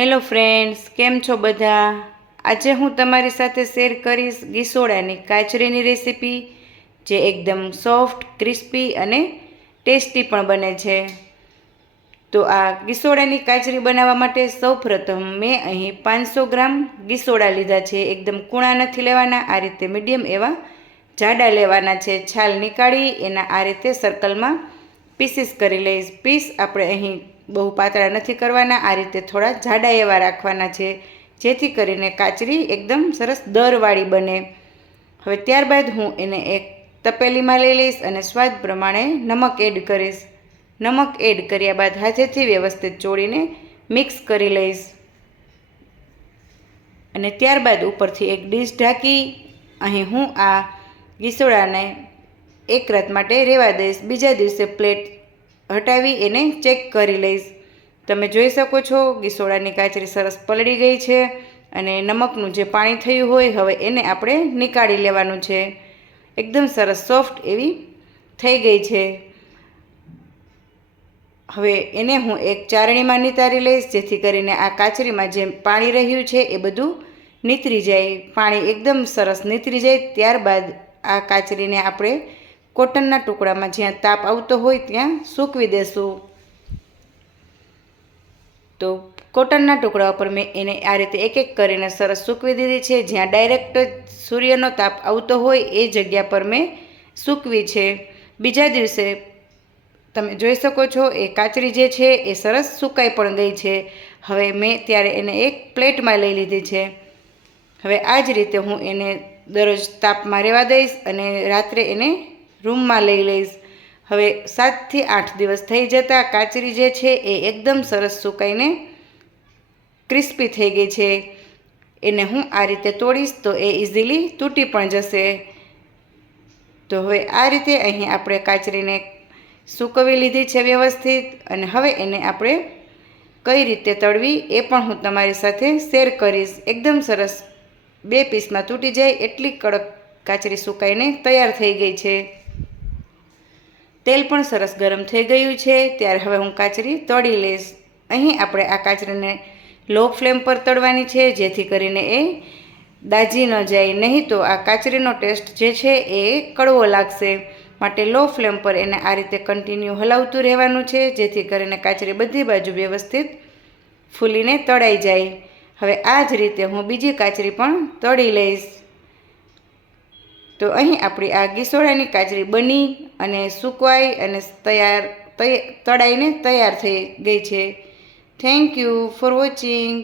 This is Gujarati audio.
હેલો ફ્રેન્ડ્સ, કેમ છો બધા? આજે હું તમારી સાથે શેર કરીશ ગીસોડાની કાચરીની રેસીપી, જે એકદમ સોફ્ટ, ક્રિસ્પી અને ટેસ્ટી પણ બને છે. તો આ ગીસોડાની કાચરી બનાવવા માટે સૌપ્રથમ મેં અહીં 500 ગ્રામ ગીસોડા લીધા છે. એકદમ કૂણા નથી લેવાના, આ રીતે મીડિયમ એવા જાડા લેવાના છે. છાલ નીકાળી એના આ રીતે સર્કલમાં પીસીસ કરી લઈશ. પીસ આપણે અહીં બહુ પાતળા નથી કરવાના, આ રીતે થોડા જાડા એવા રાખવાના છે, જેથી કરીને કાચરી એકદમ સરસ દરવાળી બને. હવે ત્યારબાદ હું એને એક તપેલીમાં લઈ લઈશ અને સ્વાદ પ્રમાણે નમક એડ કરીશ. નમક એડ કર્યા બાદ હાથેથી વ્યવસ્થિત ચોળીને મિક્સ કરી લઈશ અને ત્યારબાદ ઉપરથી એક ડીશ ઢાંકી અહીં હું આ ગીસોડાને એક રાત માટે રહેવા દઈશ. બીજા દિવસે પ્લેટ હટાવી એને ચેક કરી લઈશ. તમે જોઈ શકો છો ગીસોડાની કાચરી સરસ પલળી ગઈ છે અને નમકનું જે પાણી થયું હોય હવે એને આપણે નીકાળી લેવાનું છે. એકદમ સરસ સોફ્ટ એવી થઈ ગઈ છે. હવે એને હું એક ચારણીમાં નિતારી લઈશ, જેથી કરીને આ કાચરીમાં જે પાણી રહ્યું છે એ બધું નીતરી જાય. પાણી એકદમ સરસ નીતરી જાય ત્યારબાદ આ કાચરીને આપણે કોટનના ટુકડામાં જ્યાં તાપ આવતો હોય ત્યાં સૂકવી દેશું. તો કોટનના ટુકડા ઉપર મેં એને આ રીતે એક એક કરીને સરસ સૂકવી દીધી છે. જ્યાં ડાયરેક્ટ સૂર્યનો તાપ આવતો હોય એ જગ્યા પર મેં સૂકવી છે. બીજા દિવસે તમે જોઈ શકો છો એ કાચરી જે છે એ સરસ સુકાઈ પણ ગઈ છે. હવે મેં ત્યારે એને એક પ્લેટમાં લઈ લીધી છે. હવે આ જ રીતે હું એને દરરોજ તાપમાં રહેવા દઈશ અને રાત્રે એને રૂમમાં લઈ લઈશ. હવે 7 થી 8 દિવસ થઈ જતાં કાચરી જે છે એ એકદમ સરસ સુકાઈને ક્રિસ્પી થઈ ગઈ છે. એને હું આ રીતે તોડીશ તો એ ઇઝીલી તૂટી પણ જશે. તો હવે આ રીતે અહીં આપણે કાચરીને સૂકવી લીધી છે વ્યવસ્થિત, અને હવે એને આપણે કઈ રીતે તળવી એ પણ હું તમારી સાથે શેર કરીશ. એકદમ સરસ 2 પીસમાં તૂટી જાય એટલી કડક કાચરી સુકાઈને તૈયાર થઈ ગઈ છે. તેલ પણ સરસ ગરમ થઈ ગયું છે. ત્યારે હવે હું કાચરી તળી લઈશ. અહીં આપણે આ કાચરીને લો ફ્લેમ પર તળવાની છે, જેથી કરીને એ દાજી ન જાય, નહીં તો આ કાચરીનો ટેસ્ટ જે છે એ કડવો લાગશે. માટે લો ફ્લેમ પર એને આ રીતે કન્ટિન્યુ હલાવતું રહેવાનું છે, જેથી કરીને કાચરી બધી બાજુ વ્યવસ્થિત ફૂલીને તળાઈ જાય. હવે આ જ રીતે હું બીજી કાચરી પણ તળી લઈશ. તો અહીં આપણી આ ગીસોડાની કાચરી બની અને સુકવાઈ અને તળાઈને તૈયાર થઈ ગઈ છે. Thank you for watching.